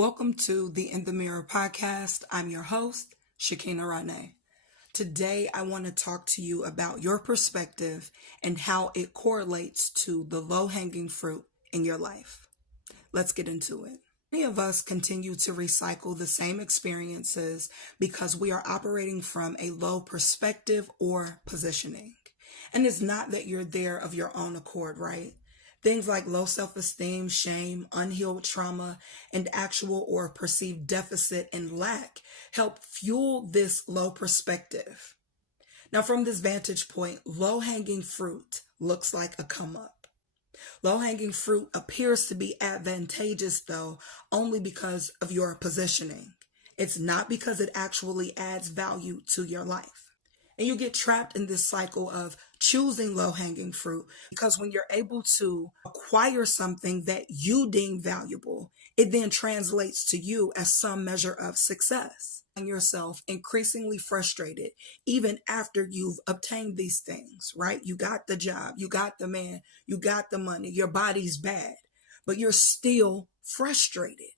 Welcome to the In the Mirror podcast. I'm your host, Shakina Renee. Today, I want to talk to you about your perspective and how it correlates to the low-hanging fruit in your life. Let's get into it. Many of us continue to recycle the same experiences because we are operating from a low perspective or positioning. And it's not that you're there of your own accord, right? Things like low self-esteem, shame, unhealed trauma, and actual or perceived deficit and lack help fuel this low perspective. Now, from this vantage point, low-hanging fruit looks like a come up. Low-hanging fruit appears to be advantageous, though, only because of your positioning. It's not because it actually adds value to your life. And you get trapped in this cycle of choosing low-hanging fruit because when you're able to acquire something that you deem valuable, it then translates to you as some measure of success. And yourself increasingly frustrated even after you've obtained these things, right? You got the job, you got the man, you got the money, your body's bad, but you're still frustrated.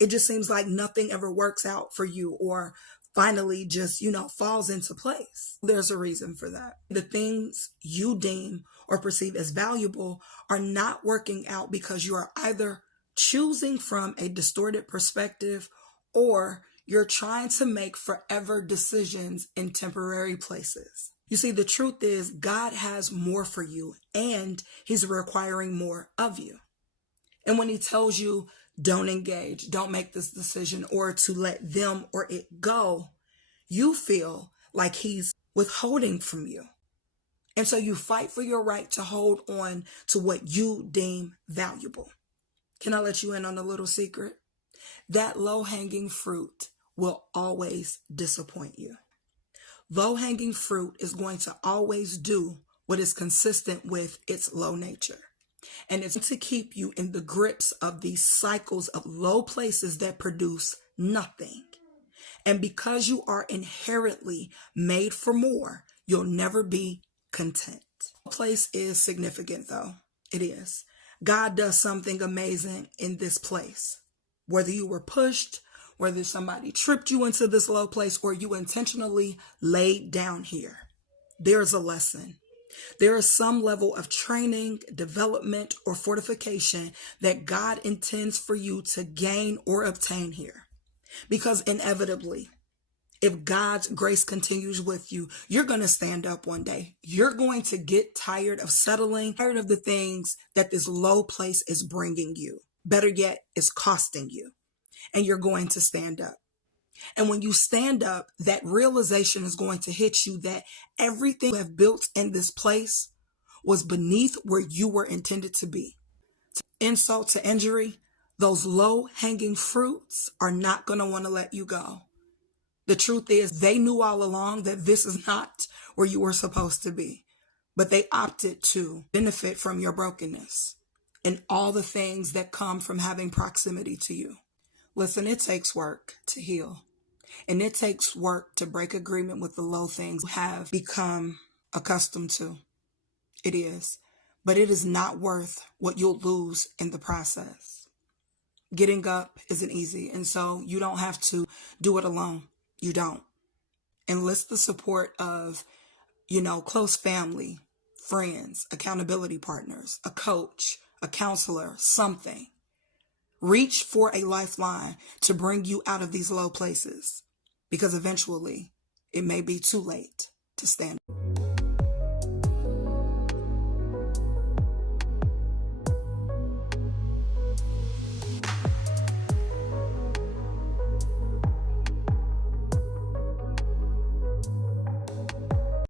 It just seems like nothing ever works out for you or finally just, falls into place. There's a reason for that. The things you deem or perceive as valuable are not working out because you are either choosing from a distorted perspective or you're trying to make forever decisions in temporary places. You see, the truth is God has more for you and he's requiring more of you. And when he tells you, don't engage, don't make this decision, or to let them or it go, you feel like he's withholding from you. And so you fight for your right to hold on to what you deem valuable. Can I let you in on a little secret? That low-hanging fruit will always disappoint you. Low-hanging fruit is going to always do what is consistent with its low nature. And it's to keep you in the grips of these cycles of low places that produce nothing. And because you are inherently made for more, you'll never be content. Place is significant though. It is. God does something amazing in this place. Whether you were pushed, whether somebody tripped you into this low place, or you intentionally laid down here, there's a lesson. There is some level of training, development, or fortification that God intends for you to gain or obtain here. Because inevitably, if God's grace continues with you, you're going to stand up one day. You're going to get tired of settling, tired of the things that this low place is bringing you. Better yet, it's costing you. And you're going to stand up. And when you stand up, that realization is going to hit you that everything you have built in this place was beneath where you were intended to be. Insult to injury, those low-hanging fruits are not going to want to let you go. The truth is, they knew all along that this is not where you were supposed to be, but they opted to benefit from your brokenness and all the things that come from having proximity to you. Listen, it takes work to heal. And it takes work to break agreement with the low things you have become accustomed to. It is. But it is not worth what you'll lose in the process. Getting up isn't easy. And so you don't have to do it alone. You don't. Enlist the support of, close family, friends, accountability partners, a coach, a counselor, something. Reach for a lifeline to bring you out of these low places, because eventually it may be too late to stand.